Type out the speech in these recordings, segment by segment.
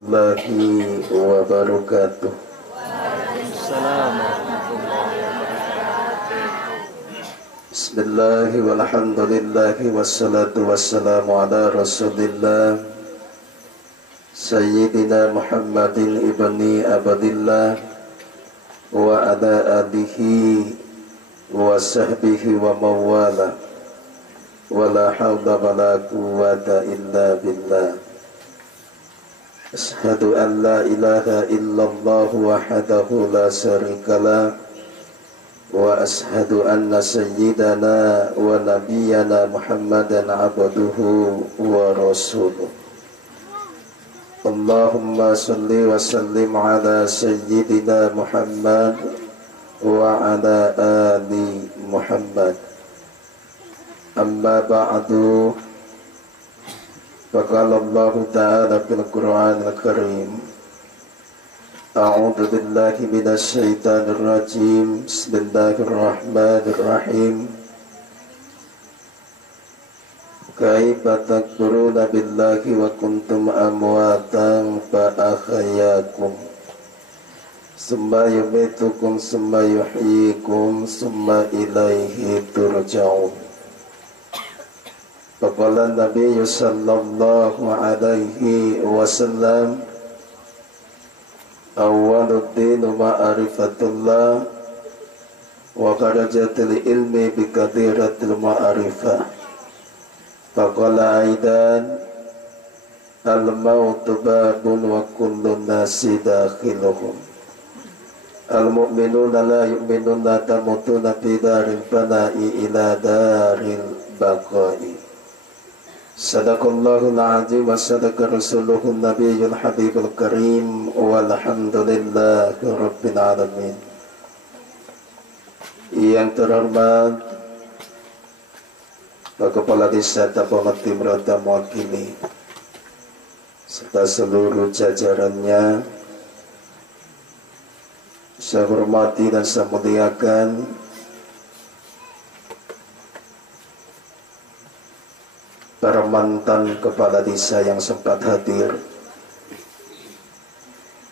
Warahmatullahi wabarakatuh. Bismillahi walhamdulillahi wassalatu wassalamu ala rasulillah Sayyidina Muhammadin ibni abadillah wa ala alihi wa sahbihi wa mawala wa la hawla wa la quwwata illa billah. Ashhadu an la ilaha illallah wahdahu la syarikalah wa ashhadu anna sayyidana wa nabiyyana Muhammadan abduhu wa rasuluh. Allahumma salli wa sallim ala sayyidina Muhammad wa ala ali Muhammad. Amma ba'du. Faqala Allah Ta'ala fil Qur'an al-Karim, A'udzu billahi minasy syaithanir rajim. Bismillahirrahmanirrahim. Kaifa takfuruna billahi wa kuntum amwatan fa ahyakum summa yumitukum summa yuhyikum summa ilaihi turja'un. Faqala Nabi sallallahu alaihi wasallam, awwaluddin ma'rifatullah wa kharajatul ilmi bi kathiratil ma'rifah. Faqala aidan, al-mautu babun wa kullu nasi dakhiluhum. Al-mu'minuna la yu'minuna tamutuna fi daril fana'i ila daril baqa'i. Sadaqallahul azim wa sadaqa rasuluhun nabiyyul habibul karim walhamdulillahi rabbil alamin. Yang terhormat Pak Kepala Desa Tapangat Timur mewakili serta seluruh jajarannya, saya hormati dan saya muliakan para mantan kepala desa yang sempat hadir,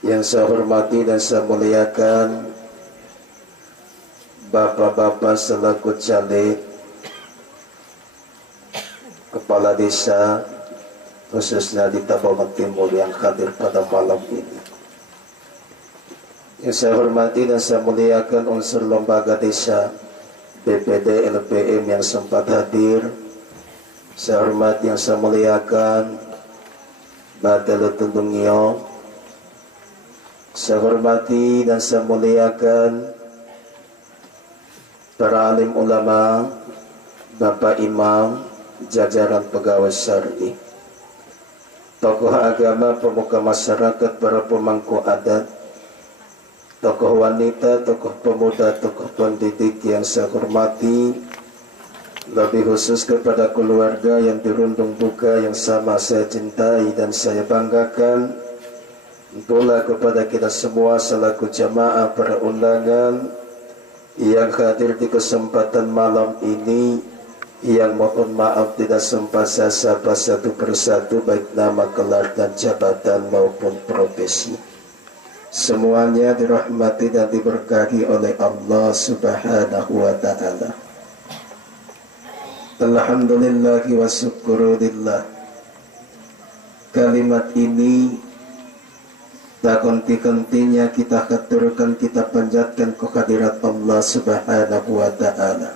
yang saya hormati dan saya muliakan bapak-bapak selaku caleg kepala desa khususnya di Tapangat Timur yang hadir pada malam ini. Yang saya hormati dan saya muliakan unsur lembaga desa BPD LPM yang sempat hadir. Saya hormati yang saya muliakan Badal Tundungio. Saya hormati dan saya muliakan para alim ulama, Bapak Imam, jajaran pegawai syar'i, tokoh agama, pemuka masyarakat, para pemangku adat, tokoh wanita, tokoh pemuda, tokoh pendidik yang saya hormati. Lebih khusus kepada keluarga yang dirundung duka yang sama saya cintai dan saya banggakan, pula kepada kita semua selaku jamaah para undangan yang hadir di kesempatan malam ini, yang mohon maaf tidak sempat saya sapa satu persatu baik nama, gelar dan jabatan maupun profesi. Semuanya dirahmati dan diberkahi oleh Allah Subhanahu wa Ta'ala. Alhamdulillahi wa syukurillah. Kalimat ini tak henti-hentinya kita haturkan, kita panjatkan kehadirat Allah Subhanahu wa Ta'ala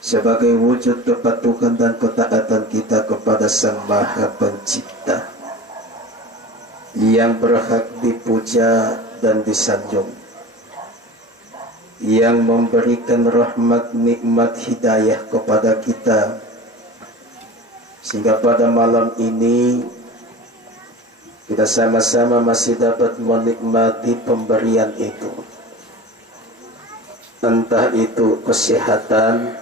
sebagai wujud kepatuhan dan ketaatan kita kepada Sang Maha Pencipta yang berhak dipuja dan disanjung, yang memberikan rahmat, nikmat, hidayah kepada kita, sehingga pada malam ini kita sama-sama masih dapat menikmati pemberian itu, entah itu kesehatan,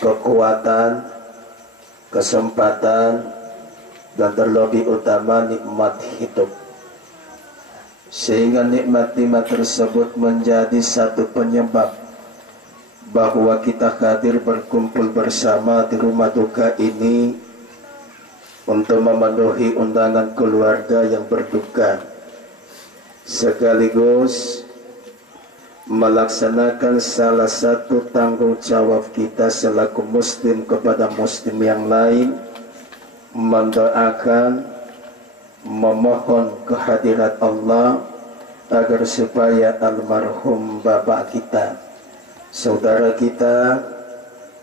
kekuatan, kesempatan, dan terlebih utama nikmat hidup. Sehingga nikmat-nikmat tersebut menjadi satu penyebab bahwa kita hadir berkumpul bersama di rumah duka ini untuk memenuhi undangan keluarga yang berduka, sekaligus melaksanakan salah satu tanggung jawab kita selaku muslim kepada muslim yang lain, mendoakan, memohon kehadirat Allah agar supaya almarhum bapak kita, saudara kita,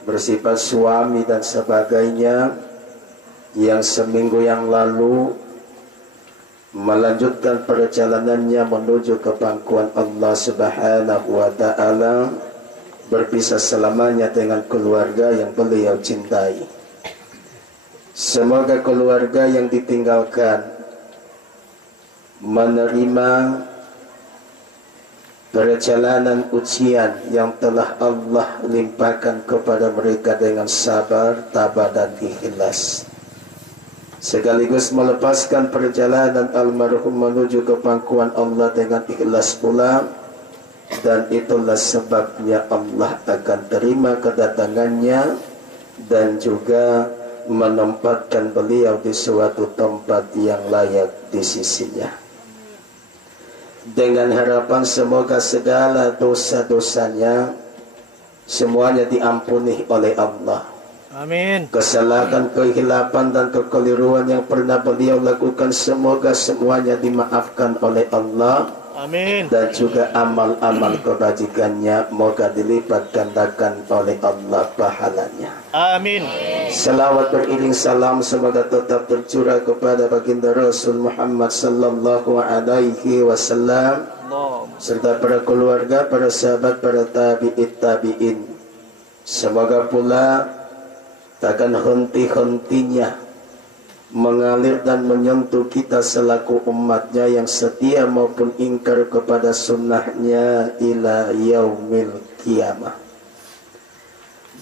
bersifat suami dan sebagainya, yang seminggu yang lalu melanjutkan perjalanannya menuju ke pangkuan Allah Subhanahu wa Ta'ala, berpisah selamanya dengan keluarga yang beliau cintai. Semoga keluarga yang ditinggalkan menerima perjalanan ujian yang telah Allah limpahkan kepada mereka dengan sabar, tabah dan ikhlas, sekaligus melepaskan perjalanan almarhum menuju ke pangkuan Allah dengan ikhlas pula. Dan itulah sebabnya Allah akan terima kedatangannya dan juga menempatkan beliau di suatu tempat yang layak di sisinya, dengan harapan semoga segala dosa-dosanya semuanya diampuni oleh Allah. Amin. Kesalahan, kehilapan dan kekeliruan yang pernah beliau lakukan semoga semuanya dimaafkan oleh Allah. Amin. Dan juga amal-amal kebajikannya moga dilipat gandakan oleh Allah pahalanya. Amin. Salawat beriring salam semoga tetap tercurah kepada baginda Rasul Muhammad sallallahu alaihi wasallam serta para keluarga, para sahabat, para tabi'in. Semoga pula takkan henti-hentinya mengalir dan menyentuh kita selaku umatnya yang setia maupun ingkar kepada sunnahnya ila yaumil qiyamah.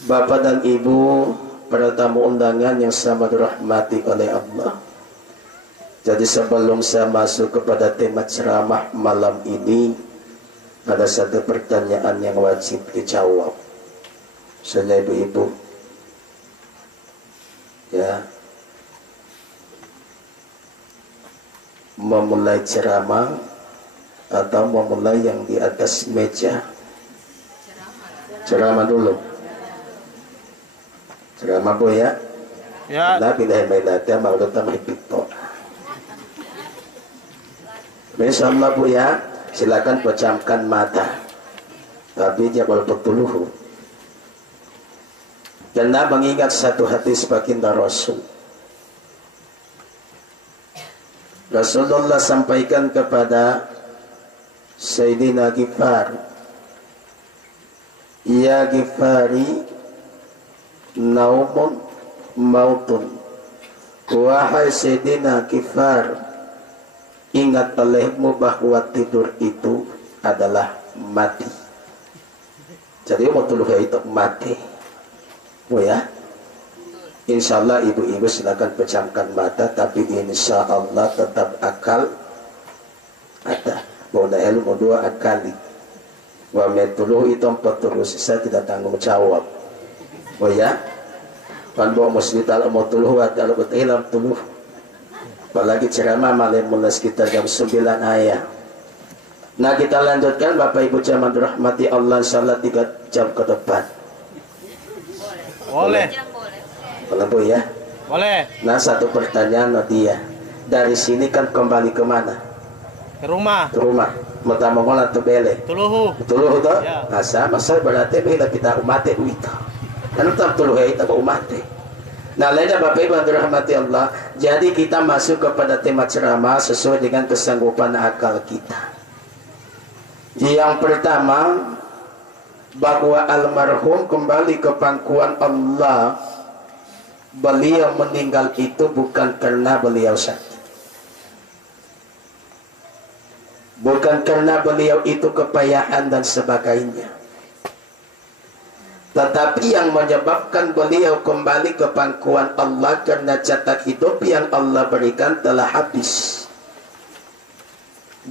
Bapak dan Ibu, para tamu undangan yang sama dirahmati oleh Allah. Jadi sebelum saya masuk kepada tema ceramah malam ini, ada satu pertanyaan yang wajib dijawab. Saya ibu-ibu, ya, memulai ceramah atau memulai yang di atas meja? Ceramah dulu. Ceramah bu ya. Ya. Nah, bila melatih mau datang hipito. Insyaallah bu ya, silakan pejamkan mata. Tapi jangan bertuluh. Karena mengingat satu hadis baginda Rasul. Rasulullah sampaikan kepada Sayyidina Ghifar, ya Ghifari, naumun mautun. Wahai Sayyidina Ghifar, ingat olehmu bahwa tidur itu adalah mati. Jadi mau tuluh itu mati. Oh ya. Insya Allah ibu-ibu silakan pejamkan mata, tapi insya Allah tetap akal ada. Bahwa ilmu dua akali. Wa metuluh itu empat terus, saya tidak tanggung jawab. Oh ya, kan bawa muslim kalau mau tuluh kalau betilam tuluh. Apalagi ceramah malam mulai sekitar jam 9 ayat. Nah kita lanjutkan Bapak Ibu jamaah dirahmati Allah, insya Allah 3 jam ke depan. Boleh. Boleh bu ya? Boleh. Nah satu pertanyaan Nadia, dari sini kan kembali kemana? Ke rumah. Ke rumah. Mata-mata atau bele? Tuluhu. Tuluh itu? Ya. Nah sama saya berarti bila kita umat itu. Kan tak tuluh itu umat. Nah lainnya Bapak Ibu yang dirahmati Allah. Jadi kita masuk kepada tema ceramah sesuai dengan kesanggupan akal kita. Yang pertama, bahwa almarhum kembali ke pangkuan Allah. Beliau meninggal itu bukan karena beliau sakit, bukan karena beliau itu kepayahan dan sebagainya, tetapi yang menyebabkan beliau kembali ke pangkuan Allah karena jatah hidup yang Allah berikan telah habis.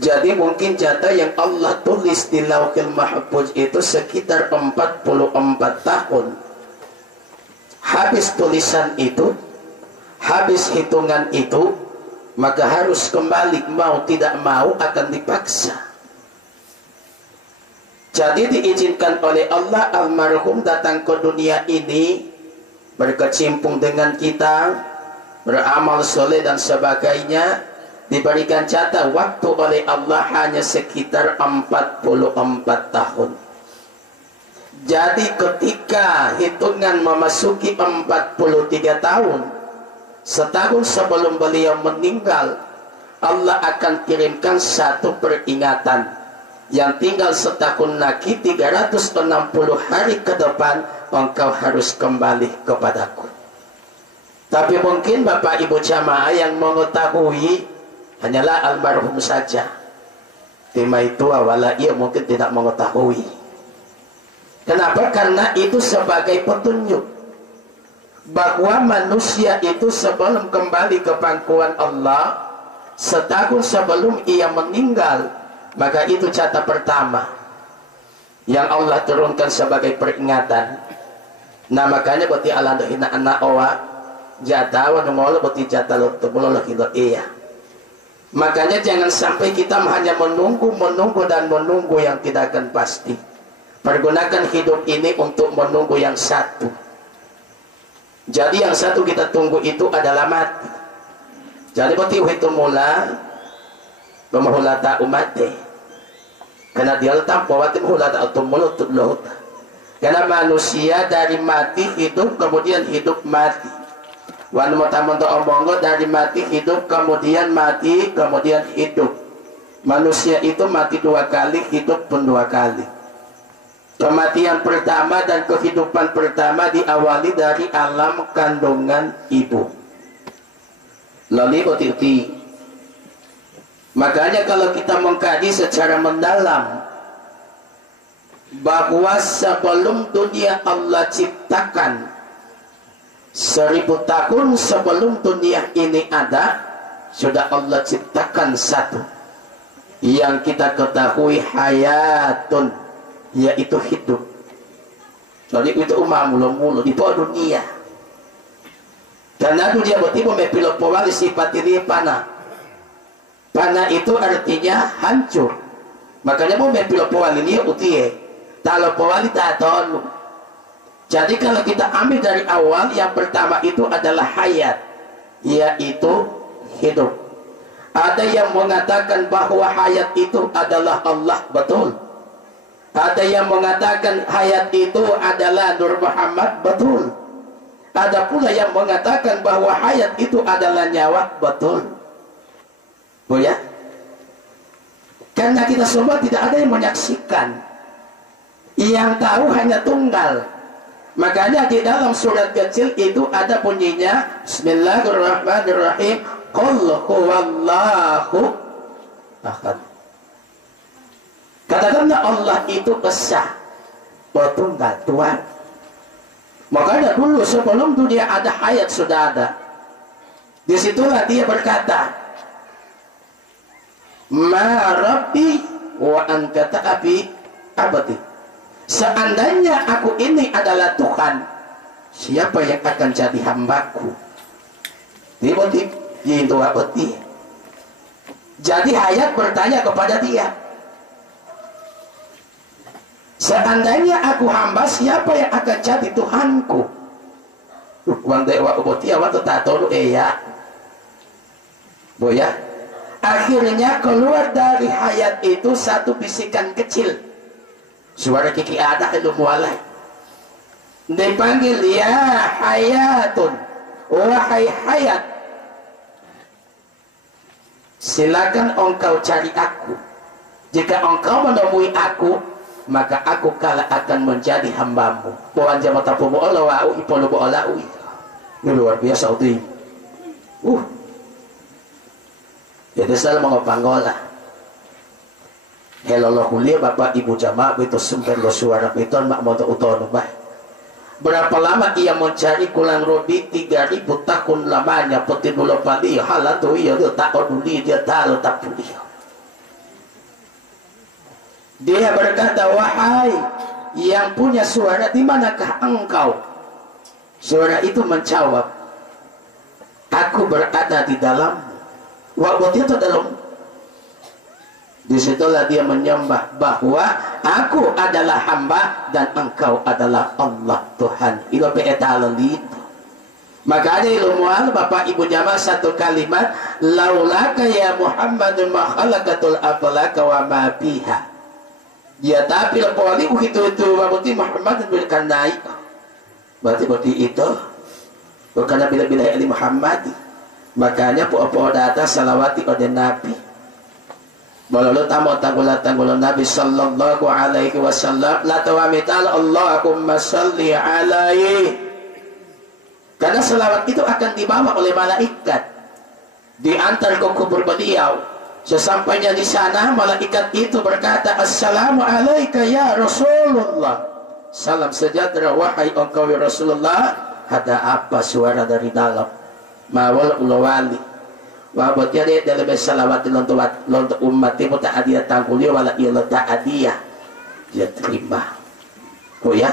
Jadi mungkin jatah yang Allah tulis di Lauhil Mahfuz itu sekitar 44 tahun. Habis tulisan itu, Habis hitungan itu, maka harus kembali, mau tidak mau akan dipaksa. Jadi diizinkan oleh Allah almarhum datang ke dunia ini, berkecimpung dengan kita, beramal soleh dan sebagainya, diberikan jatah waktu oleh Allah hanya sekitar 44 tahun. Jadi ketika hitungan memasuki 43 tahun, setahun sebelum beliau meninggal, Allah akan kirimkan satu peringatan yang tinggal setahun lagi, 360 hari ke depan engkau harus kembali kepadaku. Tapi mungkin Bapak Ibu jamaah yang mengetahui hanyalah almarhum saja. Tema itu awalnya ia mungkin tidak mengetahui. Kenapa? Karena itu sebagai petunjuk bahwa manusia itu sebelum kembali ke pangkuan Allah, setahun sebelum ia meninggal, maka itu jatah pertama yang Allah turunkan sebagai peringatan. Nah makanya berarti Allah hina anak owa jatah wa ngolo berarti jatah lo tebulolok iya. Makanya jangan sampai kita hanya menunggu dan menunggu yang tidak akan pasti. Pergunakan hidup ini untuk menunggu yang satu. Jadi yang satu kita tunggu itu adalah mati. Jadi berarti itu mula pemahulata umat. Karena dia letak bahwa pemahulata atau mulut lut. Karena manusia dari mati hidup kemudian hidup mati. Wan mata-mata omongo dari mati hidup kemudian mati kemudian hidup. Manusia itu mati 2 kali, hidup pun 2 kali. Kematian pertama dan kehidupan pertama diawali dari alam kandungan ibu. Lalu otiti. Makanya kalau kita mengkaji secara mendalam bahwa sebelum dunia Allah ciptakan, 1000 tahun sebelum dunia ini ada, sudah Allah ciptakan satu yang kita ketahui hayatun, yaitu hidup. Jadi itu umam mulu-mulu di bawah dunia. Karena dunia berarti memepilo powali sifat diri panah. Panah itu artinya hancur. Makanya memepilo powali ini utie. Kalau powali tak tahu. Jadi kalau kita ambil dari awal, yang pertama itu adalah hayat, yaitu hidup. Ada yang mengatakan bahwa hayat itu adalah Allah, betul. Ada yang mengatakan hayat itu adalah Nur Muhammad, betul. Ada pula yang mengatakan bahwa hayat itu adalah nyawa, betul. Oh ya? Karena kita semua tidak ada yang menyaksikan. Yang tahu hanya tunggal. Makanya di dalam surat kecil itu ada bunyinya Bismillahirrahmanirrahim. Qul huwallahu ahad. Katakanlah Allah itu esa, Tunggal Tuhan. Makanya dulu sebelum dunia ada hayat sudah ada. Disitulah dia berkata, Ma Rabbi wa anta abi abadi. Seandainya aku ini adalah Tuhan, siapa yang akan jadi hambaku? Itu abadi. Jadi hayat bertanya kepada dia, seandainya aku hamba, siapa yang akan jadi Tuhanku? Boya. Akhirnya keluar dari hayat itu satu bisikan kecil. Suara kiki ada itu mualai. Dipanggil, ya hayatun, wahai hayat, silakan engkau cari aku. Jika engkau menemui aku, maka aku kala akan menjadi hambamu. Bukan jama tapu bola wau ipolo bola ui. Ini luar biasa uti. Jadi saya mau panggola. Hello kuliah Bapak Ibu jamaah itu sumber lo suara itu mak mau utono bah. Berapa lama ia mencari kulang rodi 3000 tahun lamanya peti dulu padi halatu ia dia tak peduli dia tahu tak peduli. Dia berkata, wahai yang punya suara, di manakah engkau? Suara itu menjawab, aku berada di dalam wabut itu dalam. Disitulah dia menyembah bahwa aku adalah hamba dan engkau adalah Allah Tuhan. Ilo pe'etalolito. Makanya ilmuwan Bapak Ibu jamaah satu kalimat, laulaka ya Muhammadun ma khalaqatul aflaka wa ma fiha. Ya tapi lepoli itu berarti Muhammad berikan naik. Berarti itu karena bila-bila ali Muhammad. Makanya po data salawati pada Nabi. Balu tamu tanggul Nabi sallallahu alaihi wasallam la tawamital Allahumma salli alaihi. Karena selawat itu akan dibawa oleh malaikat diantar ke kubur beliau. Sesampainya di sana, malaikat itu berkata, Assalamu alaika ya Rasulullah. Salam sejahtera wahai engkau ya Rasulullah. Ada apa suara dari dalam? Mawal ulawali. Wabot jadi dalam salawat lontok umat timu tak adia tangkulio wala iya tak adia. Dia terima. Oh ya?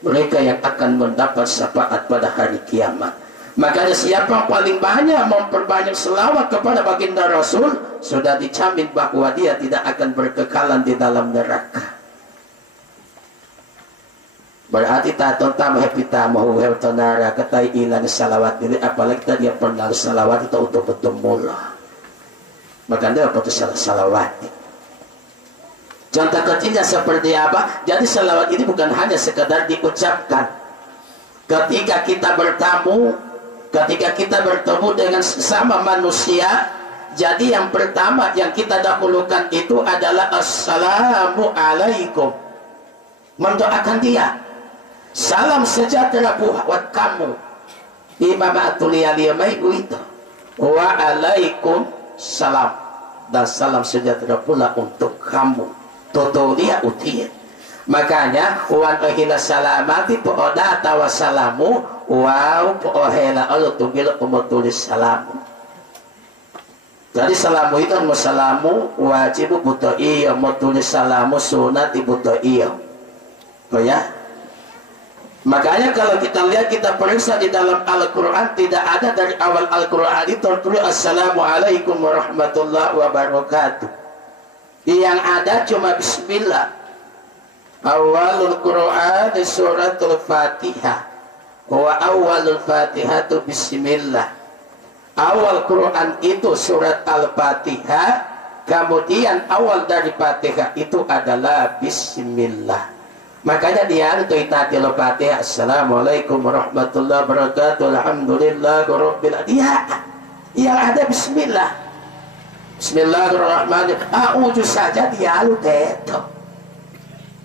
Mereka yang akan mendapat syafaat pada hari kiamat. Makanya siapa yang paling banyak memperbanyak selawat kepada baginda Rasul, sudah dijamin bahwa dia tidak akan berkekalan di dalam neraka. Berarti taton tamah pita mau tonara ketai ilan salawat ini, apalagi tadi dia pernah salawat itu untuk bertemu. Makanya apa itu salawat? Contoh kecilnya seperti apa? Jadi salawat ini bukan hanya sekedar diucapkan. Ketika kita bertamu, ketika kita bertemu dengan sesama manusia, jadi yang pertama yang kita dahulukan itu adalah Assalamu alaikum. Mendoakan dia. Salam sejahtera buat kamu. Imam Atuliyaliyamai itu. Wa alaikum salam. Dan salam sejahtera pula untuk kamu. Toto dia utia. Makanya wan ohila salamati pooda tawa salamu wow poohela Allah tunggil tulis salamu. Jadi salamu itu mau salamu wajib butuh iya, mau tulis salamu sunat butuh iya. Oh ya. Makanya kalau kita lihat, kita periksa di dalam Al-Quran, tidak ada dari awal Al-Quran itu tertulis Assalamualaikum warahmatullahi wabarakatuh. Yang ada cuma bismillah. Awalul Quran suratul Fatihah. Wa awalul Fatihah itu bismillah. Awal Quran itu surat Al-Fatihah. Kemudian awal dari Fatihah itu adalah bismillah. Makanya dia itu itati Al-Fatihah. Assalamualaikum warahmatullahi wabarakatuh. Alhamdulillah rabbil alamin. Yang ada bismillah. Bismillahirrahmanirrahim. A'udzu saja dia lu teto.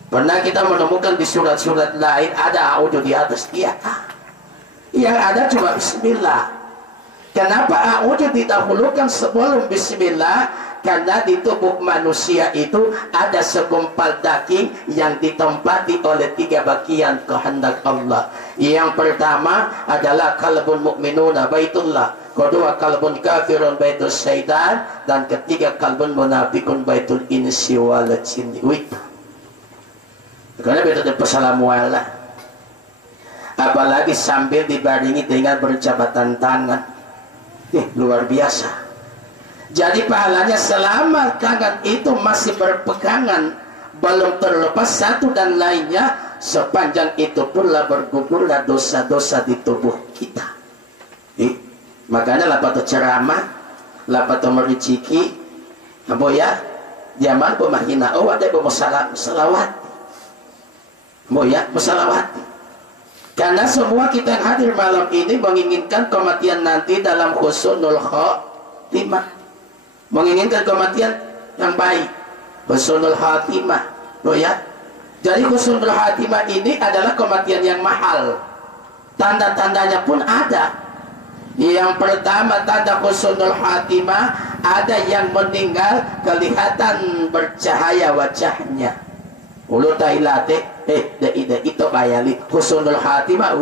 Pernah kita menemukan di surat-surat lain ada a'udzu di atas dia. Yang ada cuma bismillah. Kenapa a'udzu didahulukan sebelum bismillah? Karena di tubuh manusia itu ada segumpal daging yang ditempati oleh 3 bagian kehendak Allah. Yang pertama adalah qalbun mu'minuna baitullah. Kedua kalbun kafirun baitul syaitan, dan ketiga kalbun munafikun baitul insi wal jinni. Karena betul persalamuallah. Apalagi sambil dibaringi dengan berjabatan tangan. Luar biasa. Jadi pahalanya selama tangan itu masih berpegangan, belum terlepas satu dan lainnya, sepanjang itu pula bergugurlah dosa-dosa di tubuh kita. Makanya lapat ceramah, lapat mericiki, apa ya? Zaman pemahina, oh ada salawat, mau ya salawat. Karena semua kita yang hadir malam ini menginginkan kematian nanti dalam husnul khatimah, menginginkan kematian yang baik, husnul khatimah, oh ya. Jadi husnul khatimah ini adalah kematian yang mahal. Tanda-tandanya pun ada. Yang pertama tanda husnul khatimah, ada yang meninggal kelihatan bercahaya wajahnya. Ulu tailate itu bayali husnul khatimah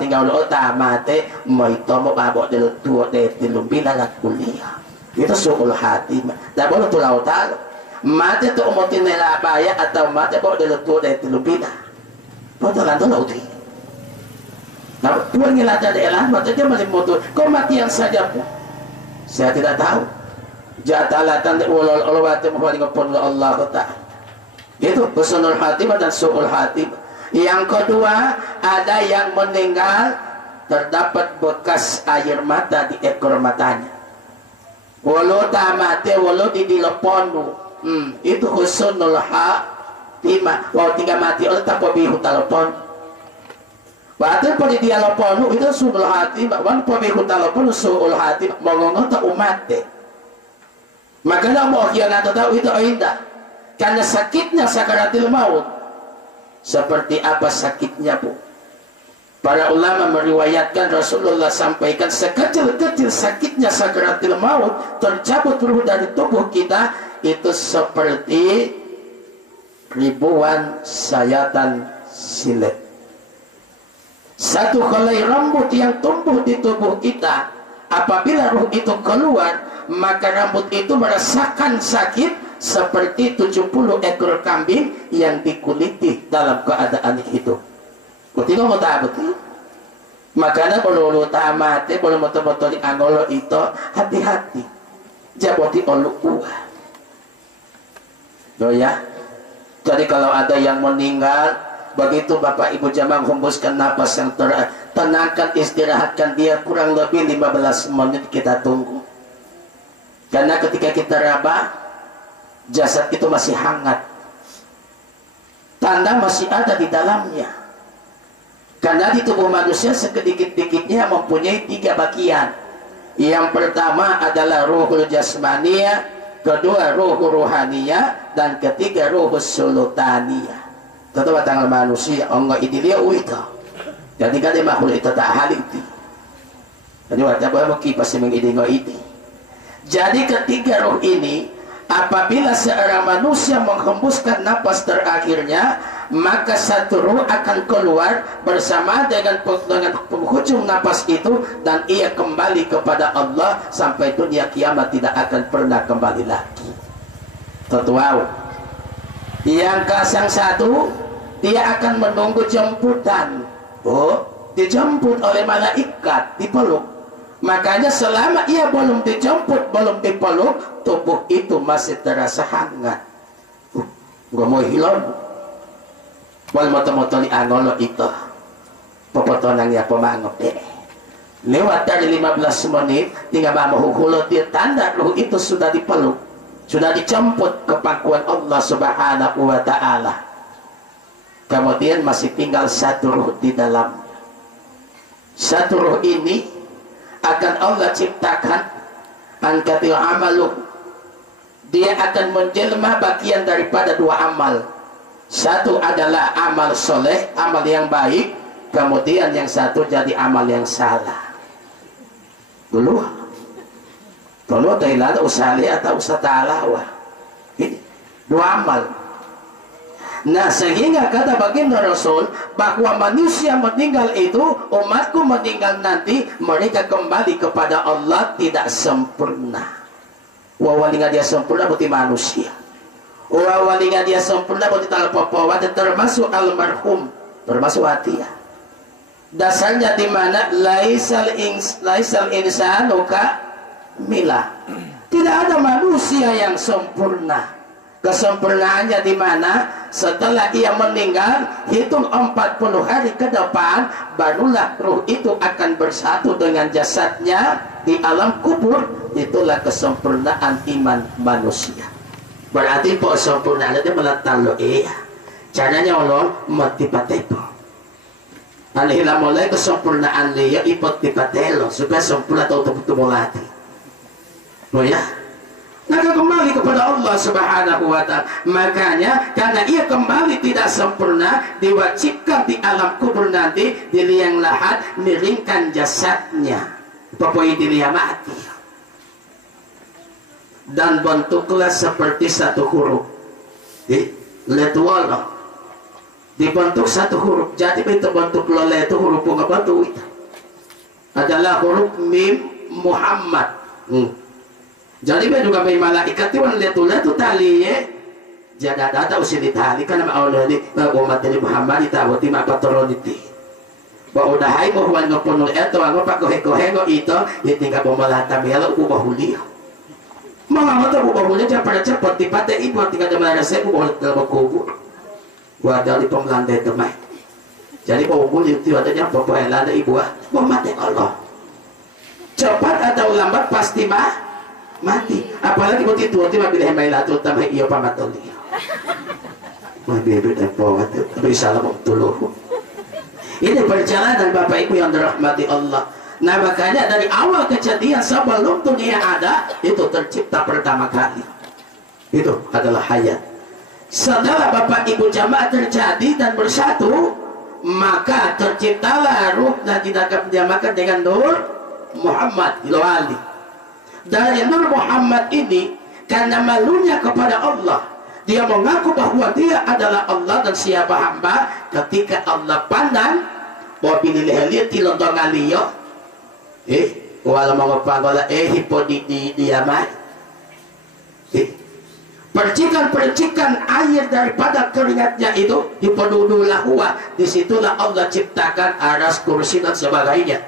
tinggal lo tamate mau tomo babok dulu tua de lumbina la kuliah. Itu husnul khatimah. Dah boleh tu lau tahu. Mate tu umotinela baya atau mate bawa dulu tua de lumbina. Betul lah tu. Tuan ngelada daerah, maksudnya melimutu kematian saja pun. Saya tidak tahu. Jatalatan ulul ulwati muhammad Allah Ta'ala. Itu husnul khatimah dan su'ul khatimah. Yang kedua, ada yang meninggal terdapat bekas air mata di ekor matanya. Walau tak mati, walau di telepon. Itu husnul khatimah. Walau tinggal mati, oleh tak bihu telepon. Batin pada dia telepon itu su'ul khatimah. Wan bihu telepon su'ul khatimah. Mongong tak umat deh. Makanya mau khianat tahu itu indah. Karena sakitnya sakaratil maut. Seperti apa sakitnya bu? Para ulama meriwayatkan Rasulullah sampaikan sekecil-kecil sakitnya sakaratil maut tercabut ruh dari tubuh kita itu seperti ribuan sayatan silet. Satu helai rambut yang tumbuh di tubuh kita, apabila ruh itu keluar, maka rambut itu merasakan sakit seperti 70 ekor kambing yang dikuliti dalam keadaan hidup. Betul mau tak betul? Makanya kalau lu tak mati, kalau betul-betul di angolo itu hati-hati. Jaboti olu kuah. Oh ya. Jadi kalau ada yang meninggal, begitu Bapak Ibu jamaah hembuskan napas yang terakhir, tenangkan, istirahatkan dia kurang lebih 15 menit kita tunggu. Karena ketika kita raba, jasad itu masih hangat, tanda masih ada di dalamnya. Karena di tubuh manusia sedikit-dikitnya mempunyai 3 bagian. Yang pertama adalah ruhul jasmaniyah, kedua ruhul ruhaniyah, dan ketiga ruhul sultaniyah. Tentu tanggal manusia enggak ini dia itu. Jadi kan dia makhluk itu tak haliti. Jadi wajah boleh kipas yang ini enggak ini. Jadi ketiga roh ini, apabila seorang manusia menghembuskan napas terakhirnya, maka satu roh akan keluar bersama dengan penghujung napas itu, dan ia kembali kepada Allah sampai dunia kiamat tidak akan pernah kembali lagi. Tetuau. Yang kasang satu, dia akan menunggu jemputan. Oh, dijemput oleh malaikat, dipeluk. Makanya selama ia belum dijemput, belum dipeluk, tubuh itu masih terasa hangat. Gak mau hilang. Wal moto-moto di angolo itu pepotonannya pemangop deh. Lewat dari 15 menit, tinggal mau hulut dia tanda ruh itu sudah dipeluk, sudah dijemput ke pangkuan Allah Subhanahu wa Ta'ala. Kemudian masih tinggal satu ruh di dalamnya. Satu ruh ini akan Allah ciptakan angkatil amalu. Dia akan menjelma bagian daripada 2 amal. Satu adalah amal soleh, amal yang baik. Kemudian yang satu jadi amal yang salah. Dulu Thailand usaha atau usaha ta'ala. Ini 2 amal. Nah, sehingga kata baginda Rasul bahwa manusia meninggal itu, umatku meninggal nanti, mereka kembali kepada Allah tidak sempurna. Wawalinga dia sempurna berarti manusia. Wawalinga dia sempurna berarti talpopawa, termasuk almarhum, termasuk hati ya. Dasarnya di mana laisal insanu kamila. Tidak ada manusia yang sempurna. Kesempurnaannya di mana? Setelah ia meninggal, hitung 40 hari ke depan, barulah ruh itu akan bersatu dengan jasadnya di alam kubur. Itulah kesempurnaan iman manusia. Berarti kesempurnaan itu meletak lo iya. Caranya Allah mati patepo. Alihlah mulai kesempurnaan dia ipot tipatelo supaya sempurna atau betul-betul mati. Oh ya. Maka kembali kepada Allah Subhanahu wa Ta'ala. Makanya karena ia kembali tidak sempurna, diwajibkan di alam kubur nanti di liang lahat miringkan jasadnya. Pokoknya di liang mati. Dan bentuklah seperti satu huruf. Letwala. Dibentuk satu huruf. Jadi itu bentuk lole itu huruf pengebentuk itu adalah huruf mim Muhammad. Jadi dia juga may malaikat itu letu tali ya. Jaga data usia ditali kan nama Allah di umat ini Muhammad ditawati apa turun itu. Paudahay mo huwan nga punol eto ang pagkohe-kohe ito itingka bumalata melo ubahuli. Mga mata ubahuli dyan para dyan pati-pati ibu tingka damarasay ubahulit na magkubo. Wadali pamlanday damay. Jadi pauhuli itu ada dyan papahelana ibu mati Allah. Cepat atau lambat pasti mati. Apalagi buat itu mabili may lato tamay iyo pamatuli. Mabibit ang pawat tapi salah magtulog. Ini perjalanan Bapak Ibu yang dirahmati Allah. Nah makanya dari awal kejadian sebelum dunia ada itu tercipta pertama kali. Itu adalah hayat. Setelah Bapak Ibu jamaah terjadi dan bersatu, maka terciptalah ruh dan dinamakan dengan Nur Muhammad Ilwali. Dari Nur Muhammad ini karena malunya kepada Allah, dia mengaku bahwa dia adalah Allah dan siapa hamba. Ketika Allah pandang bahwa pinilih tilondong aliyo wala mga pagola hipo di diamay percikan-percikan air daripada keringatnya itu hipodudulah huwa. Disitulah Allah ciptakan aras, kursi dan sebagainya.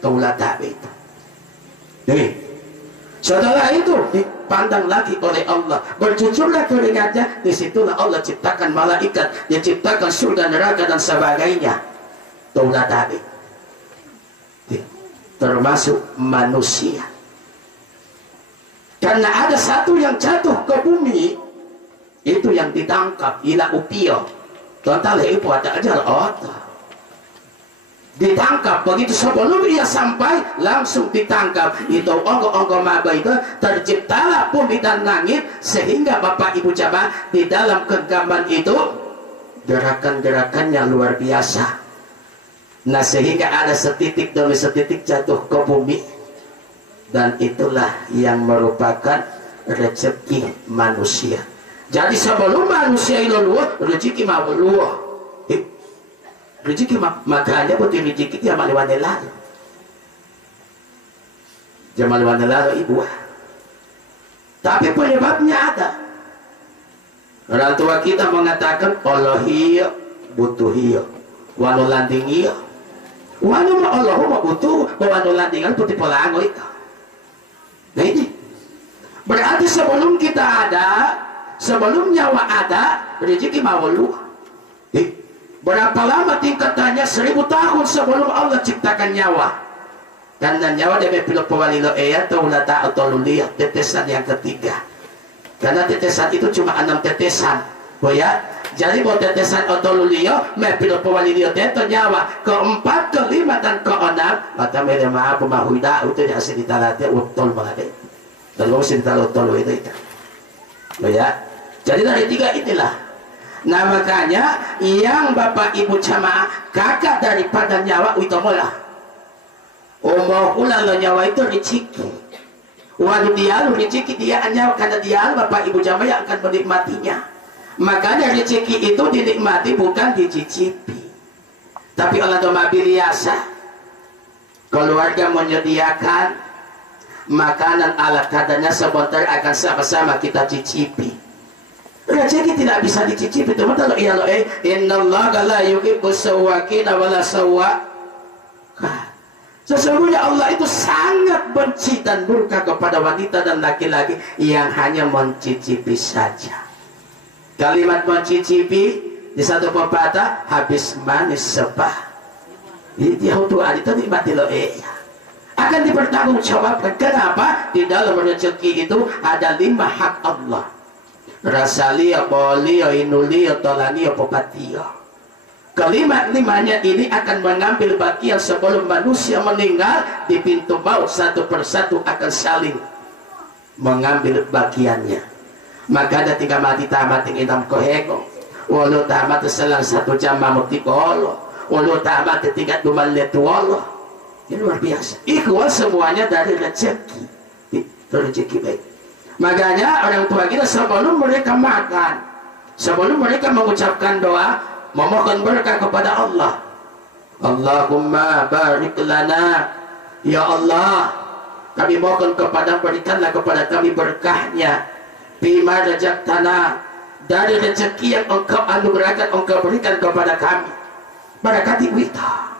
Taulah tabi itu. Setelah itu dipandang lagi oleh Allah, bercucurlah keringatnya. Disitulah Allah ciptakan malaikat, diciptakan surga, neraka dan sebagainya. Taulah tabi, termasuk manusia. Karena ada satu yang jatuh ke bumi, itu yang ditangkap ila upio. Total itu ada aja otak. Ditangkap begitu sebelum ia sampai langsung ditangkap. Itu ongko-ongko maba itu terciptalah bumi dan langit sehingga Bapak Ibu jamaah di dalam genggaman itu gerakan-gerakannya luar biasa. Nah sehingga ada setitik demi setitik jatuh ke bumi, dan itulah yang merupakan rezeki manusia. Jadi sebelum manusia itu luar rezeki mau luar. Rezeki makanya buat rezeki dia maliwan lalu. Dia maliwan lalu ibu. Tapi penyebabnya ada. Orang tua kita mengatakan Allah hiyo butuh hiyo, wanu landing hiyo. Wanu ma Allah ma butuh, wanu landingan putih polango itu. Nah ini berarti sebelum kita ada, sebelum nyawa ada, rezeki mau luar. Berapa lama tingkatannya? 1000 tahun sebelum Allah ciptakan nyawa. Karena nyawa dia pilih pewalilo atau lata atau luliyah, tetesan yang ketiga. Karena tetesan itu cuma 6 tetesan. Oh ya, jadi mau tetesan atau luliyah, pilih pewalilo itu nyawa. Keempat, kelima dan keenam. Mata mereka maaf pemahuida itu yang asli ditalatnya utol banget. Kalau asli ditalat utol itu. Oh ya, jadi dari 3 inilah. Nah makanya yang Bapak Ibu jamaah kakak daripada nyawa itu mola ulah nyawa itu rezeki. Walau dia rezeki dia nyawa karena dia Bapak Ibu jamaah yang akan menikmatinya. Makanya rezeki itu dinikmati bukan dicicipi. Tapi Allah cuma biasa keluarga menyediakan makanan ala kadarnya, sebentar akan sama-sama kita cicipi. Rezeki tidak bisa dicicipi. Teman kalau iya lo innallaha la yuhibbus sawwaqina wala sawwa. Sesungguhnya Allah itu sangat benci dan murka kepada wanita dan laki-laki yang hanya mencicipi saja. Kalimat mencicipi di satu pepatah habis manis sepah. Dia untuk itu nikmati lo akan dipertanggungjawabkan. Kenapa? Di dalam rezeki itu ada 5 hak Allah. Rasalia, bolia, inulia, tolania, popatia. Kelima-limanya ini akan mengambil bagian sebelum manusia meninggal. Di pintu maut satu persatu akan saling mengambil bagiannya. Maka ada 3 mati tamat yang inam kohego. Walau tamat selang 1 jam mamut di kolo. Walau tamat 3 dumalet walo. Ini luar biasa. Ikhwan semuanya dari rezeki. Itu rezeki baik. Makanya orang tua kita sebelum mereka makan, sebelum mereka mengucapkan doa, memohon berkah kepada Allah. Allahumma barik lana, ya Allah, kami mohon berikanlah kepada kami berkahnya. Bima razaqtana, dari rezeki yang engkau anugerahkan, engkau berikan kepada kami. Barakati wita.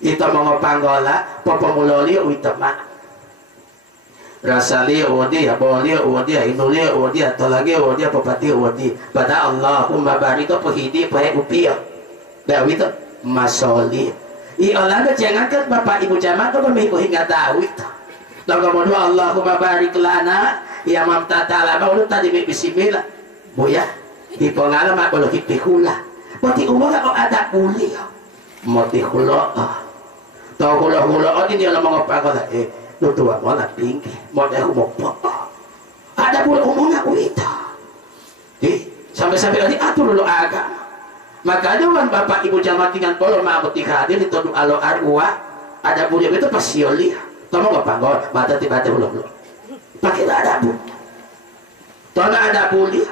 Ito mga panggola, papamuloli o itama. Rasali o di, aboli o di, inuli o di, tolagi o di, papati o di. Pada Allahumma barito pohidi pahe upiyo. Dawi ito, masoli. Iolanda jangan kan bapak ibu jamaah itu kami hingga dawi ito. Lalu kemudian Allahumma barik lana, ya mamta ta'ala, maulud tadi bismillah. Buya, ipongala makbalo hipihula. Mati umara o ada uli. Mati hula. Tahu hula-hula ini dia ngomong apa kata lu tua mau nak tinggi mau dah umur ada pula umurnya uita sampai-sampai tadi atur dulu agama makanya kan bapak ibu jamaah tinggal polo ma'abuti hadir itu alo arwa ada pula itu pasioli kamu nggak panggol mata tiba-tiba hulu pakai ada bu tahu ada pula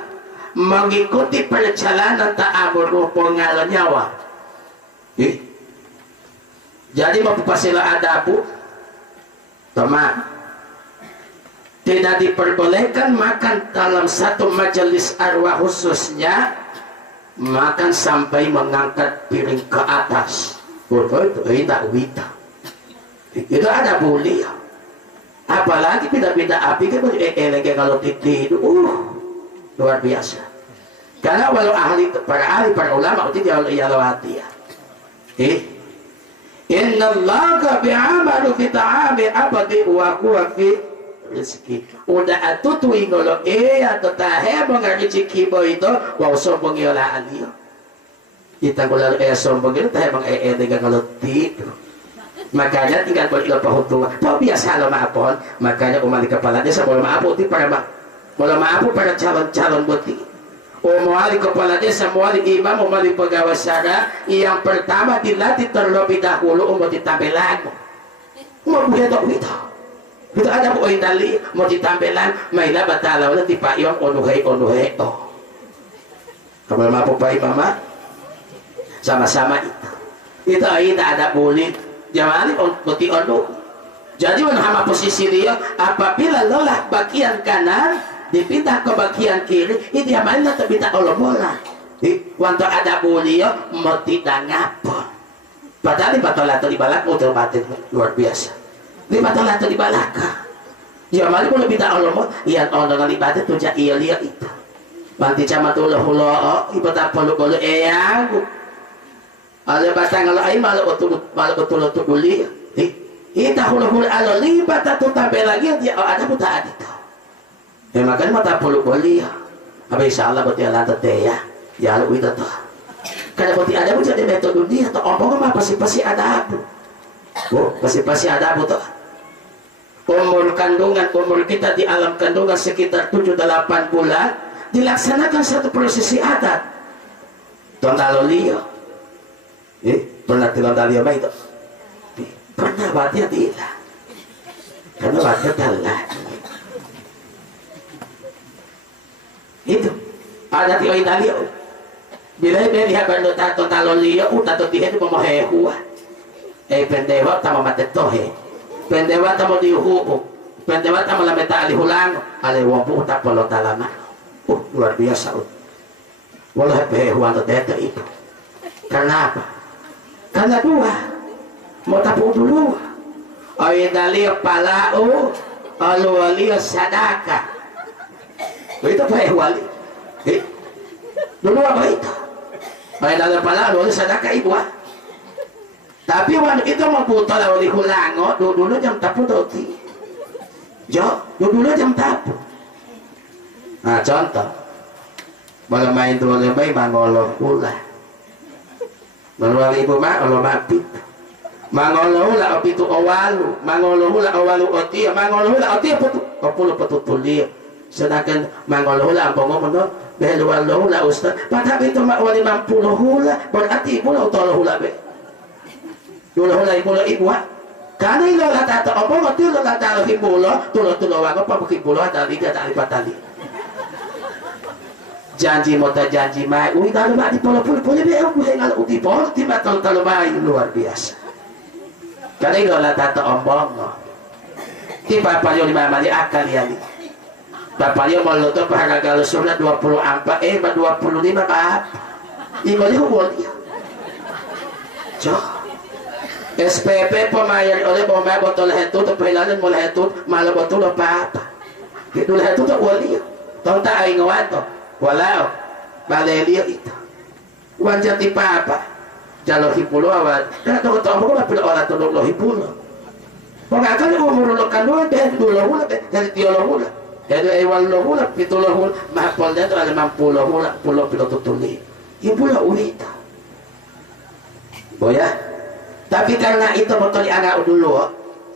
mengikuti perjalanan ta'amur pengalan nyawa jadi mempasila adabu teman tidak diperbolehkan makan dalam satu majelis arwah khususnya makan sampai mengangkat piring ke atas itu tidak wita itu ada boleh apalagi beda-beda api kan kalau tidur luar biasa karena walau para ulama itu dia lewati ya Inna Allah bi'amalu fi ta'ami abadi wa kuwa fi rizki udah atutu ingolo atau tahe mga rizki mo ito wa usombong yola aliyo kita gula sombong ito tahe mga dengan kalau tidur makanya tinggal boleh ilo pahutuwa pa biasa lo maapon makanya umali kepala dia sa bola maapo para calon-calon buti umali kepala desa, umali imam, umali pegawai sada yang pertama dilatih terlebih dahulu mau ditampilan mau begitu itu ada bu indali mau ditampilan maila batala wala tipayong onuhe kamu mampu pak mama sama-sama itu tidak ada boleh jangan putih onu jadi menghama posisi dia apabila lelah bagian kanan dipindah ke bagian kiri itu yang mana terpindah oleh bola waktu ada boleh mau tidak ngapun padahal di batola atau di balak udah batin luar biasa di batola atau di balaka ya mana boleh pindah oleh bola yang orang dengan ibadah tuh iya lihat itu banti camat ulah ibadah polu eyang ada batang kalau air malah betul kuliah kita hulu alo libat atau tambah lagi dia ada buta itu makanya mata puluh kuliah habis insyaallah buat dia lantai ya ya lu itu tuh karena buat ada pun jadi metode dia atau omong apa pasti ada apa pasti ada apa tuh umur kandungan umur kita di alam kandungan sekitar 7-8 bulan dilaksanakan satu prosesi adat tondalolia pernah tondalolia apa itu pernah batia tidak karena batia telah itu ada tiga Italia bila dia lihat bando tato talolia tato tiga itu memohehua pendewa tama matetohe pendewa tama diuhu pendewa tama lameta alihulang aliwampu tapolo talama luar biasa walau pehehua atau tete itu karena apa karena dua mau tapu dulu Italia palau alualia sadaka itu apa ya wali dulu apa itu baik dalam pala dulu sadaka ibu tapi waktu itu mau putar wali hulango dulu jam tapu doti dulu jam tapu nah contoh kalau main tuh lebih mangolo hula melalui ibu mak kalau mati mangolo hula opi tu awalu mangolo hula awalu oti mangolo hula oti apa petutulia sedangkan mangolo hula ang pangomong beluan hula ustaz padahal itu mak wali 50 hula berarti ibu lah utolo hula be hula ibu lah ibu karena ilo lah tata omong itu lo lah talo ibu lo tulo wago pa ibu lo ada liga tali patali janji mota janji mai ui talo mak di polo be aku hengal uti polo tiba talo mai luar biasa karena ilo lah tata omong tiba pa yung lima mali akal yan bapaknya mau luto pahala kalau sudah 24 25 apa ini mau dia jauh SPP pemayar oleh pemain botol itu terpelanan mulai itu malah botol apa itu itu tak wali tahu tak aing ngawanto walau balelio itu wajah tipe apa jalur hipulo awal karena tahu tahu apa pula orang tahu lo hipulo pokoknya umur lo kan dari dulu hula dari tiolo hula dari awal lo hula pitulo hula mahapolnya itu ada 50 hula pulau tutuli hipulo unita boya. Tapi karena itu betul anak dulu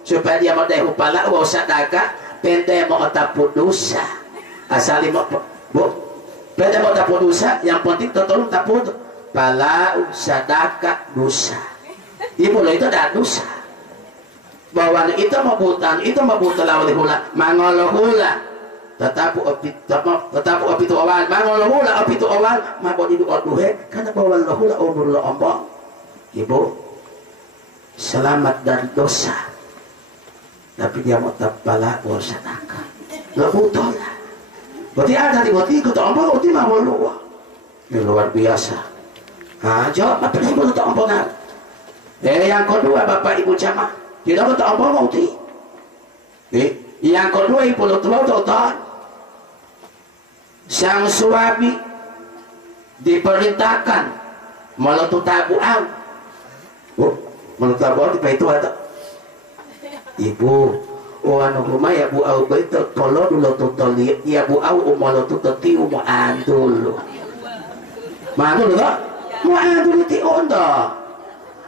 supaya dia mau deh upala mau sadaka pente mau tapu dosa asali mau bu pente mau tapu dosa yang penting tolong tapu pala sadaka dosa ibu lo itu ada dosa bahwa itu mau buta lawali hula mangolo hula tetapu itu awal mangolo hula itu awal mau di doa duhe karena bahwa lo hula umur lo ombong ibu selamat dari dosa tapi dia mau tapala o sadaka lo butuh lah berarti ada di berarti ikut ombong berarti mau luar ini luar biasa jawab apa sih ikut ombongan yang kedua bapak ibu jamaah tidak ikut ombong berarti yang kedua ibu lo tua tonton sang suami diperintahkan malah tu tabuan menurut abang itu ada ibu anu rumah ya bu au itu kalau dulu tuh lihat ya bu au umalo tuh tiu mau andul mantul loh mau andul ti ondo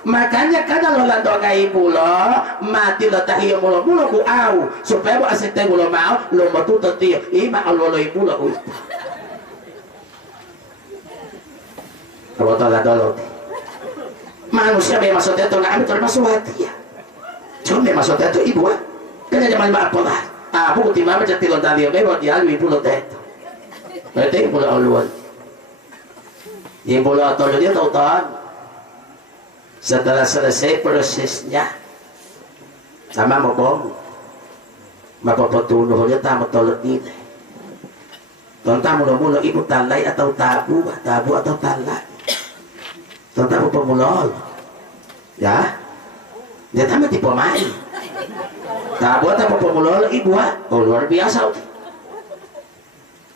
makanya karena lo lando ibu lo mati lo tahiyah mulo bu au supaya bu asik teh lo mau lo mau tuh tiu ima lo ibu lo kalau tak ada manusia memang maksudnya itu nggak termasuk hati ya cuma maksudnya itu ibu kan zaman apa lah aku timah macam tilon tali memang dia ibu lo teh berarti ibu lo awal ibu lo atau dia tahu tahu setelah selesai prosesnya sama mau bom maka petunjuk dia tak mau tolak ini tentang mula-mula ibu talai atau tabu atau talak tentang pemulol ya dia tamat di pemain tak buat apa pemulol ibu luar biasa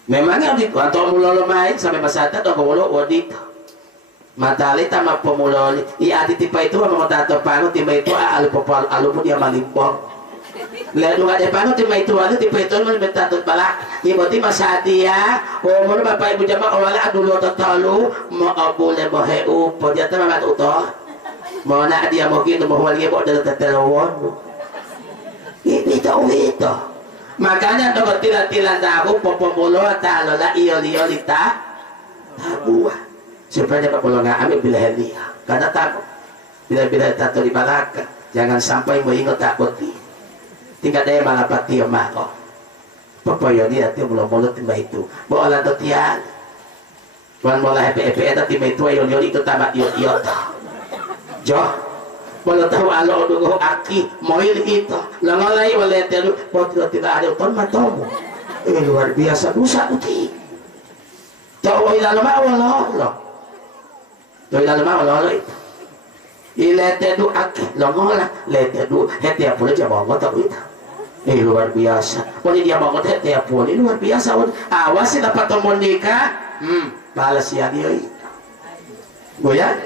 memangnya di atau mulol main sampai masata atau pemulol wadit matali tamat pemulol iya di tipe itu sama tato panu tipe itu alu pun dia malimpong lalu ada panu tipe itu tato balak ibu ti masadia umur bapak ibu jamaah awalnya dulu terlalu mau boleh baheu pojata mamat utoh mau nak dia mau gitu mau wali ibu dalam tetelawon ini tahu itu makanya dokter tilan tahu popomolo talola ioli-iolita tabuah supaya dapat pulang ambil bila hadiah karena takut bila tato di balaka jangan sampai mengingat takut tinggal dia malapati yang mako papayo dia tiap mulut timba itu bawa lantai tiang tuan mulai happy eta timba itu ayo itu tamat iot jo kalau tahu alo dulu aki moil itu langalai oleh telu tidak ada tuan matamu luar biasa dosa uti tahu ilah Allah tahu ilah Allah itu ilete du aki langola lete du hati apa aja bawa tahu itu luar biasa. Poli dia bangun tiap poli luar biasa. Awas sih dapat tombol nikah. Balas ya dia. Goya.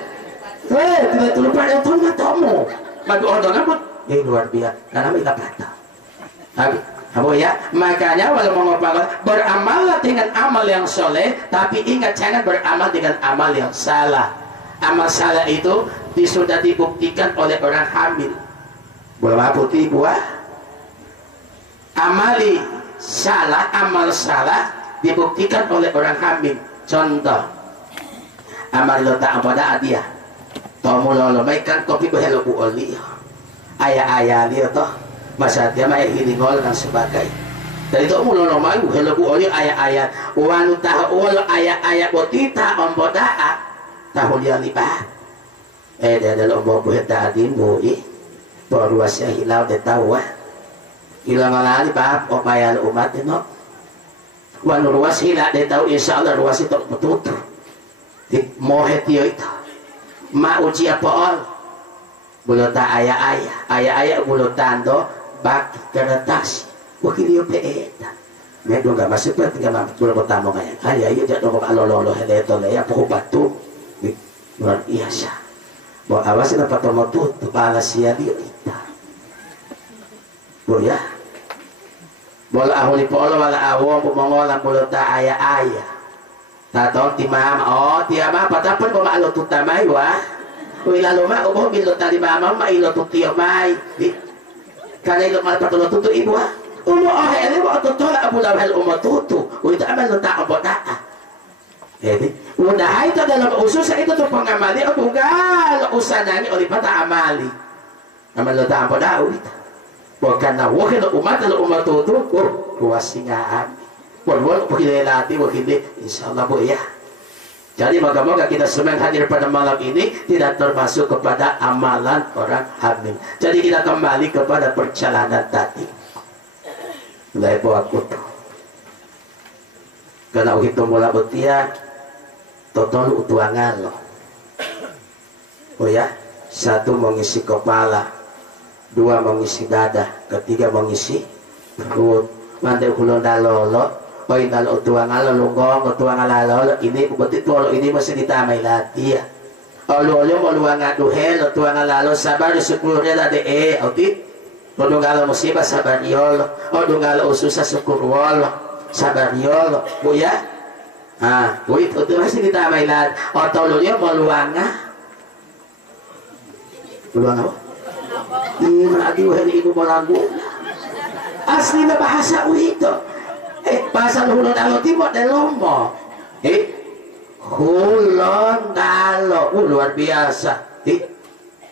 Tidak lupa ada tombol tomo. Bagi orang apa? Luar biasa. Karena kita patah. Apa ya? Makanya walau mau ngomong beramal dengan amal yang soleh, tapi ingat jangan beramal dengan amal yang salah. Amal salah itu sudah dibuktikan oleh orang hamil. Buah putih buah. Amal salah dibuktikan oleh orang hamil. Contoh amal lo tak pada dia tomo lo maikan kopi behelo bu oli ayah dia toh masa dia mai hilingol dan sebagainya dari itu mulo lo mai behelo bu oli ayah wanu tahu ayah botita ombodaa tahu dia libat dia ada lombo buat tadi bui perluasnya hilau dia tahu hilang lagi bab opayan umat itu wan ruas hilang dia tahu insyaallah ruas itu betul di mohe tio itu ma uji apa all Bulota ayah bulotando baki keretasi wakil yo peeta medo nggak masuk pa tiga mampet bulo pertama ngayon ayah jatuh kok alolo heleto le ya pokok batu luar biasa bahwa awas na patomo tutu pala siya di ita boya bola ahuli polo wala awong pumongolang bulota ayah tatong ti mama ti ama patapon ko maalo tutamay wa uy lalo ma ubo bilo tali mama mailo tutio may kana ilo malpatulo tutu ibu ha umo ele mo tutola abula hal umo tutu uy ta amal ta abota udah itu dalam usus itu tuh pengamali bukan usananya oleh pada amali amal ta abota uy bukan na wakil umat umat tutu kuasingaan walaupun pagkilelati wakili insyaallah bu ya. Jadi moga-moga kita semua hadir pada malam ini tidak termasuk kepada amalan orang hamil. Jadi kita kembali kepada perjalanan tadi. Mulai buat kutu. Karena uhitung mula betia, total utuangan loh. Oh ya, satu mengisi kepala, dua mengisi dada, ketiga mengisi perut. Mandai kulon dalolo. Oh ini kalau tuang ala lunggong, tuang ala lolo ini bukti tuang ini masih ditamai lati ya. Oh lolo mau luang aduhel, tuang ala lolo sabar syukurnya lah deh. Oh ti, oh dungalo musibah sabar yolo, oh dungalo ususah syukur wolo, sabar yolo, bu ya. Bu itu masih ditamai lati. Oh tololnya mau luang apa? Ini aduhel ibu mau lagu. Asli na bahasa itu. Bahasa hulon dalo timot de lomo. Hulon dalo, luar biasa.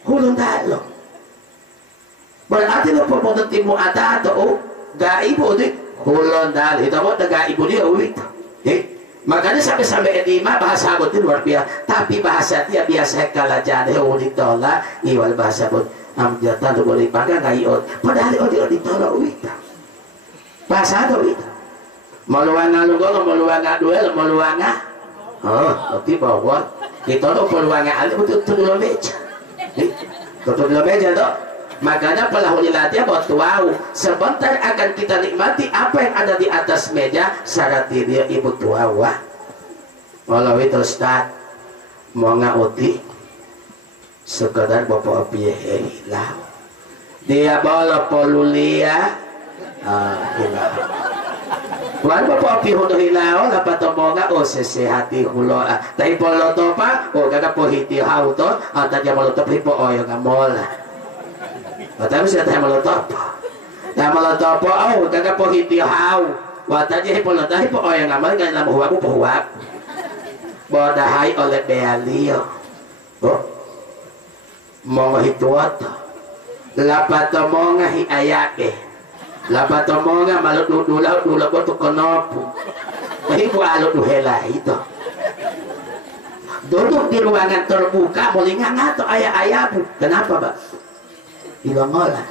Hulon dalo. Berarti lo pemoton timu ada atau gaibu itu hulon dalo. Itu mau gaibu dia itu. Makanya sampai edima bahasa itu luar biasa. Tapi bahasa dia biasa kalah jadi ulit tola iwal bahasa pun amjatan tu boleh pakai ngayot. Padahal odi tola itu. Bahasa itu itu. Maluanga lunggong, maluanga duel, maluanga. Berarti bahwa kita tuh maluanga alim itu tuh meja. Tuh meja tuh. Makanya pelahuli latihan buat wow. Sebentar akan kita nikmati apa yang ada di atas meja. Syarat dia ibu tua wah. Walau itu Ustaz mau ngauti sekedar bapak api hilang. Dia bawa polulia. Hilang. Wan bapak api hudo hilaw dapat tomonga sesehati hulo tapi polo topa gaga po hiti hauto tadya molotop hipo yang ngamol tapi sudah tayo molotop gaga po hiti haw tadya hipo lotop hipo yang ngamol kaya namu huwag po huwag bodahay oleh bealio mongo hituot lapat tomonga hiayake lapat omonga malut dulaw boto konopo mahibu alot duhela itu duduk di ruangan terbuka mulinga ngato ayah-ayabu kenapa ba ilongola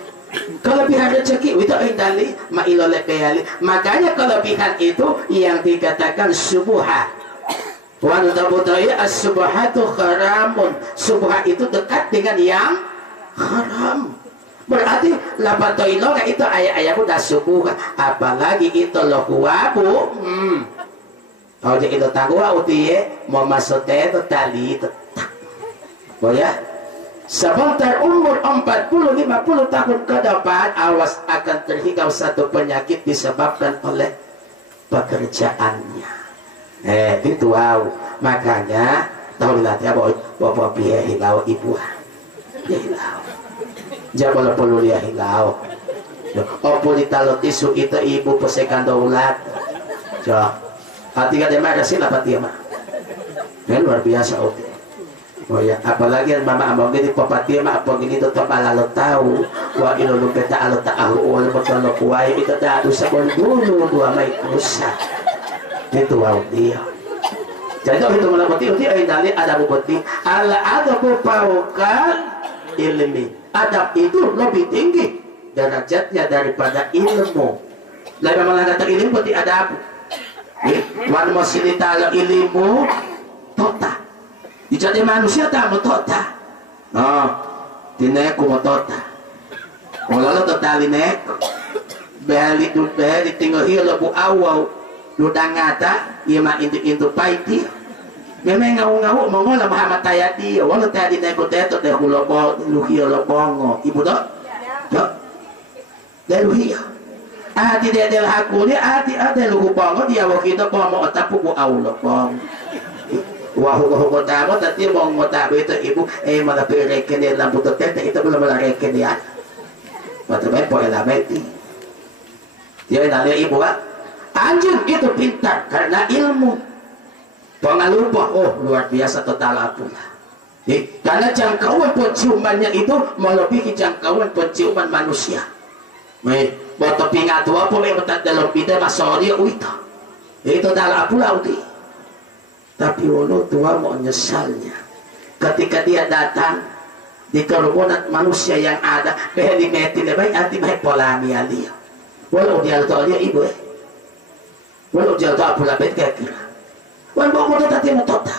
kelebihan rezeki itu indali mailole kayali makanya kelebihan itu yang dikatakan subuha wanita butaya as-subuhatu haramun subuha itu dekat dengan yang haram. Berarti lapato ilonga itu ayah-ayahku dah subuh apalagi itu loh kuabu kalau dia itu tangguh uti mau masuk itu tali itu oh ya sebentar umur 40-50 tahun ke depan awas akan terhinggaw satu penyakit disebabkan oleh pekerjaannya itu wow makanya tahu dilatih bapak biaya hilau ibu hilau jangan perlu dia hilau. Opo ditalo tisu itu ibu pesekan daulat. So, hati kada ada sila pati mah. Luar biasa oke. Oh ya, apalagi mama among gini papati mah apa gini to palalo tahu. Wa ilulu beta alo taahu wala betolo kuai itu dah dosa dulu dua mai dosa. Itu wow dia. Jadi itu melapati uti ay dali ada bukti. Ala ada paukan ilmi. Adab itu lebih tinggi derajatnya daripada ilmu. Lalu malah kata ilmu berarti adab. Wan masih ditalo ilmu, tota. Jadi manusia tak tota. tinek kumotota wala totali nek behali tinggal hiyo labu awaw ludangata ima intu paiti memang ngau mongola mahamataya dia wala tadi nek teto de hulobo luhio lobongo ibu dok yo de luhio ati de del hakuli ati ade luhu bongo dia wakito pomo otapu bu aulo bong wahu tamo tati mong tabo itu ibu malah pireken dia lampu tete itu belum malah reken dia matamay po elameti dia nanya ibu anjing itu pintar karena ilmu pengalupa luar biasa total pula karena jangkauan penciumannya itu melebihi jangkauan penciuman manusia boto pingatua po may matat dalam pita masorya itu dalam pula tapi wala tua mau nyesalnya ketika dia datang di kerumunan manusia yang ada behelimetin baik anti baik polami alia walau dia tahu dia ibu walau dia tahu pula bet kira wan bawa motor tadi motota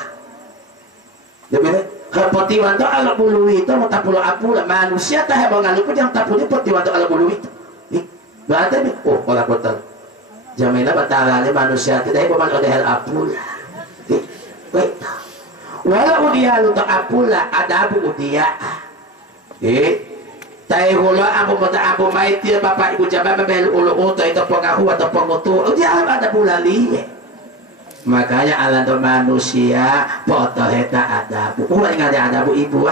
demi kapati wanto ala bulu itu mau tapulo apula manusia tah mau ngalupu yang tapuli pati wanto ala bulu itu berarti pola kotor jamina batalane manusia tidak ibu man odehel apula baik wala udia lu ta apula adabu udia tay hula abu mata abu mai dia bapak ibu jaba mabel ulu uto itu pengahu atau pengutu udia ada bulali makanya alando manusia foto heta adabu ingat adabu ibu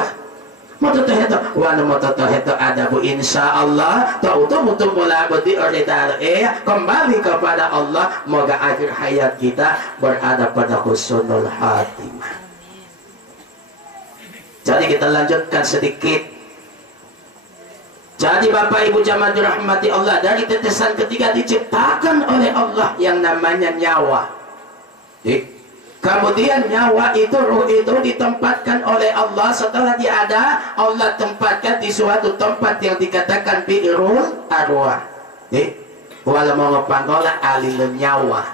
moto heta wana moto heta adabu insyaallah tautu mutu mula budi ordinal kembali kepada Allah moga akhir hayat kita berada pada husnul khatimah. Jadi kita lanjutkan sedikit. Jadi Bapak Ibu jamaah dirahmati Allah, dari tetesan ketiga diciptakan oleh Allah yang namanya nyawa. Kemudian nyawa itu, ruh itu ditempatkan oleh Allah. Setelah dia ada, Allah tempatkan di suatu tempat yang dikatakan bi'irul arwah. Walau mau ngepanggola alil nyawa.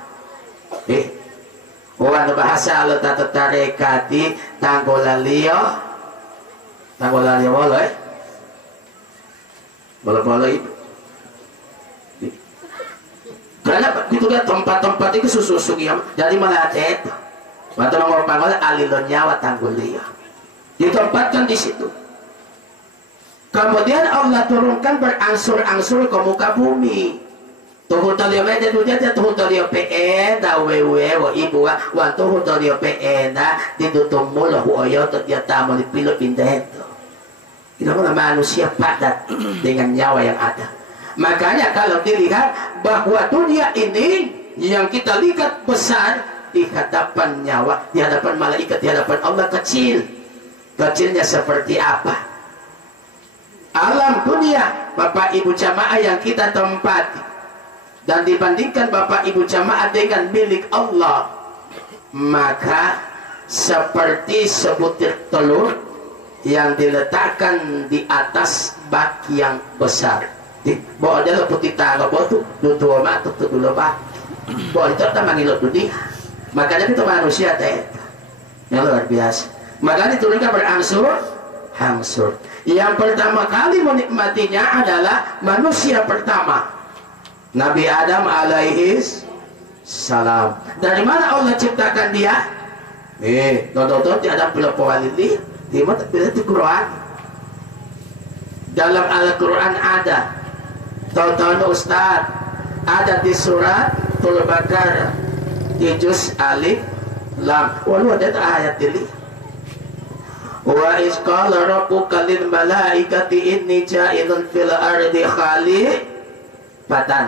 Walau bahasa Allah tata tarekati tanggolalio boleh itu. Karena itu kan tempat-tempat itu susu jadi melatet. Waktu nomor panggilan alilon nyawa tanggul dia ditempatkan di situ. Kemudian Allah turunkan berangsur-angsur ke muka bumi. Tuhun talio mede dunia dia tuhun talio PN da wewe wa ibu wa tuhun talio PN da ditutum mula huoyo dia tamu di pilo pindah. Kita manusia padat dengan nyawa yang ada. Makanya kalau dilihat bahwa dunia ini yang kita lihat besar di hadapan nyawa, di hadapan malaikat, di hadapan Allah kecil. Kecilnya seperti apa? Alam dunia Bapak Ibu jamaah yang kita tempati dan dibandingkan Bapak Ibu jamaah dengan milik Allah, maka seperti sebutir telur yang diletakkan di atas bak yang besar. Bawa dia putih taruh botu, lutu matu tu dulu bak. Bawa itu tak mangilot dunia. Makanya itu manusia teh yang luar biasa. Makanya diturunkan berangsur-angsur. Yang pertama kali menikmatinya adalah manusia pertama, Nabi Adam alaihis salam. Dari mana Allah ciptakan dia? Dodot ada pelopor ini. Di Quran. Dalam Al-Quran ada. Tonton Ustaz. Ada di surat Al-Baqarah di juz alif lam. Walau ada ayat ini. Wa iz qala rabbuka lil malaikati inni ja'ilun fil ardi khalifatan.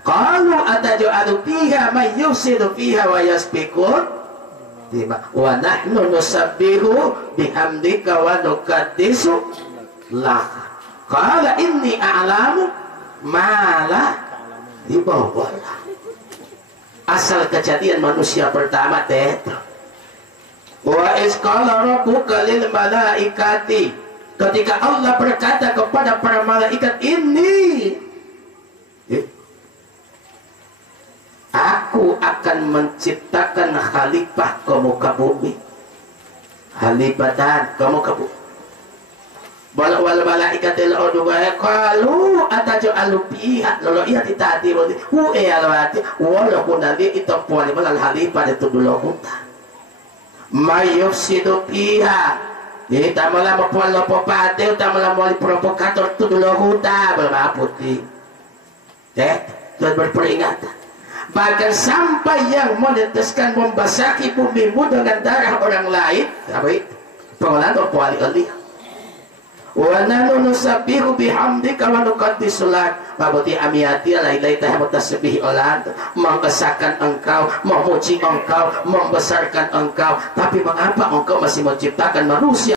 Qalu ataj'alu fiha may yufsidu fiha wa yasbiqun wa nahnu nusabbihu bihamdika wa nuqaddisu lak. Qala inni a'lamu ma la ta'lamun. Asal kejadian manusia pertama teh. Wa iz qala rabbuka lil malaikati, ketika Allah berkata kepada para malaikat, ini aku akan menciptakan khalifah ke muka bumi. Khalifatan ke muka bumi. wal malaikatil udwa qalu atajalu fiha lolo iya ditati wali hu alwati wala kunadi itapwali malal halifa de tuduluhuta mayufsidu fiha jadi tamala mapwala popate tamala mali provokator tuduluhuta bermaputi dan berperingatan bahkan sampai yang meneteskan membasahi bumimu dengan darah orang lain apa itu pengenalan opwali alih wa nanu nusabbihu bihamdika wa nuqaddisu lak mabuti amiyati lailai tah mutasbih olan membesarkan engkau memuji engkau membesarkan engkau tapi mengapa engkau masih menciptakan manusia